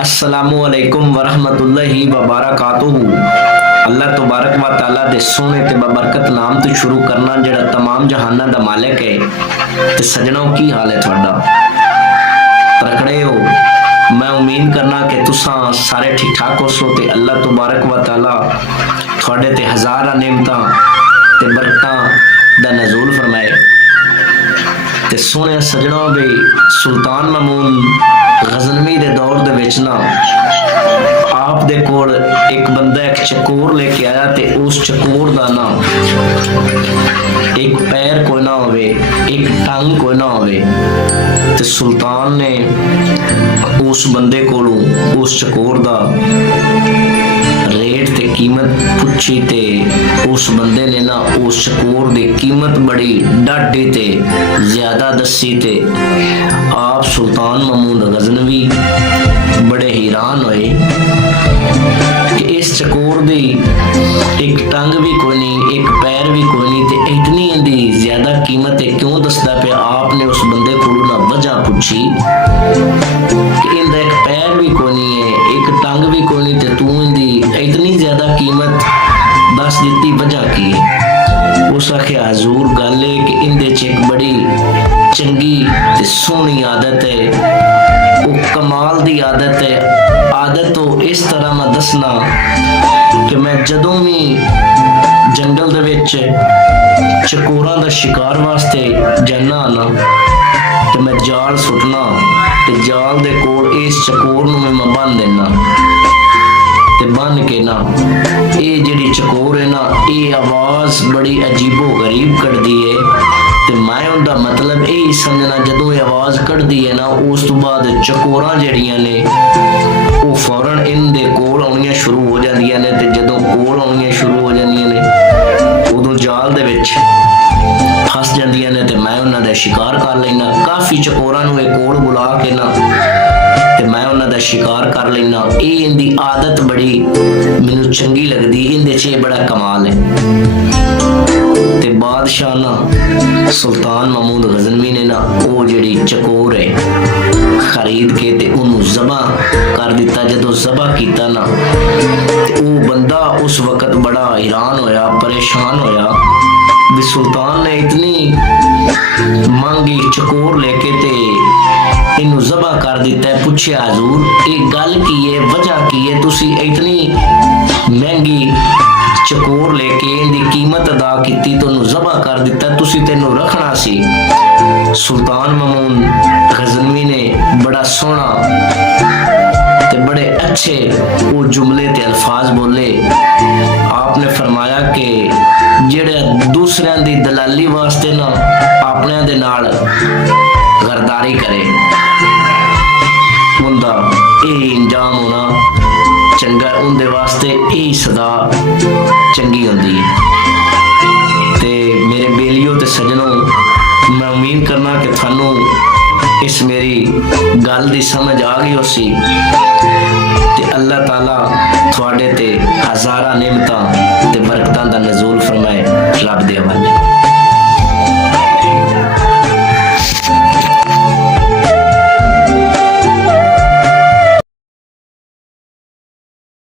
अस्सलामु अलैकुम वरहमतुल्लाहि वबरकातुहू। अल्लाह तबारक व तआला दे सोहने ते बबरकत नाम तो शुरू करना जेड़ा तमाम जहाना दा मालिक है। ते सजनों की हाल है थोड़ा तकड़े हो। मैं उम्मीद करना कि तुसा सारे ठीक ठाक हो सो ते अल्लाह तबारक व तआला थोड़े ते हज़ारा नेमतां ते बरकतां दा नज़ूल फरमाए। ते सोहने सजनों भी सुल्तान महमूद गजनवी दे दौर दे विच ना आप दे कोल एक बंदा एक चकोर लेके आया ते उस चकोर दा ना एक पैर कोई ना होवे, एक टंग कोई ना होवे। ते सुल्तान ने उस बंदे कोलों उस चकोर दा रेट ते कीमत पूछी ते उस बंदे ने ना उस चकोर दी कीमत बड़ी डाढी ते ज्यादा दसी ते आप सुल्तान महमूद गजनवी बड़े हैरान होए कि इस चकोर दी एक टंग भी कोई नहीं, एक पैर भी कोई नहीं ते इतनी इंदी ज्यादा कीमत है क्यों दसदा पे। आपने उस बंदे को ना वजह पूछी कि इंदा एक पैर भी कोई नहीं है, एक टंग भी कोई नहीं ते तू इंदी इतनी ज्यादा कीमत दस दी वजह की है। उस आखिया हजूर गल है कि इंदे च एक बड़ी चंगी ते सोहनी आदत है, वो कमाल दी आदत है। आदत तो इस तरह मैं दसना कि मैं जदों भी जंगल दे विच चकोरां दा शिकार वास्ते जाना ना ते मैं जाल सुटना ते जाल दे कोल इस चकोर नूं मैं बन देना ते बन के ना ये जिहड़ी चकोर है ना ये आवाज बड़ी अजीबो गरीब कढ़दी है ते मैं उनका मतलब यही समझना जदों ये आवाज कढ़दी है ना उस तो बाद चकोरां जड़ियां ने वो फौरन इन दे कोल आउणियां शुरू हो जांदियां ने ते जदों कोल आउणियां शुरू हो जांदियां ने उदों जाल दे विच फस जांदियां ने ते मैं उन्हां दा शिकार कर लेना। काफी चकोरां नूं ये कोल बुला के ना ते मैं उन्हां दा शिकार कर लेना। ये इंदी आदत बड़ी मैनूं चंगी लगदी, इंदे च ये बड़ा कमाल है। ते बादशाह ना सुल्तान महमूद गजनवी ने ना वो जिहड़ी चकोर है खरीद के ते उन्होंने ज़बा कर दिता। जदों ज़बा कीता ना ते वो बंदा उस वक्त बड़ा हैरान होया, परेशान होया भी सुल्तान ने इतनी महंगी चकोर लेके ते इनू ज़बा कर दिता है। पूछया हजूर ये गल की है, वजह की है, तुसी इतनी महंगी चकोर लेके इनकी कीमत अदा की तो ज़बा कर दिता, तुसी तेनू रखना सी। सुल्तान महमूद गजनवी ने बड़ा सोहना ते बड़े अच्छे वो जुमले ते अल्फाज बोले। आपने फरमाया कि जेड़े दूसरियां दी दलाली वास्ते ना अपने दे नाल गरदारी करे उनका यही इंजाम होना चंगा, उनके वास्ते यही सदा चंगी होंदी है। ते मेरे बेलियो ते सजनों मैं उम्मीद करना कि थानू इस मेरी गल दी समझ आ गई होसी ते अल्लाह ताला थोड़े ते हज़ारा नेमतां ते बरकतां दा नज़ूल फरमाए। रब दे हवाले।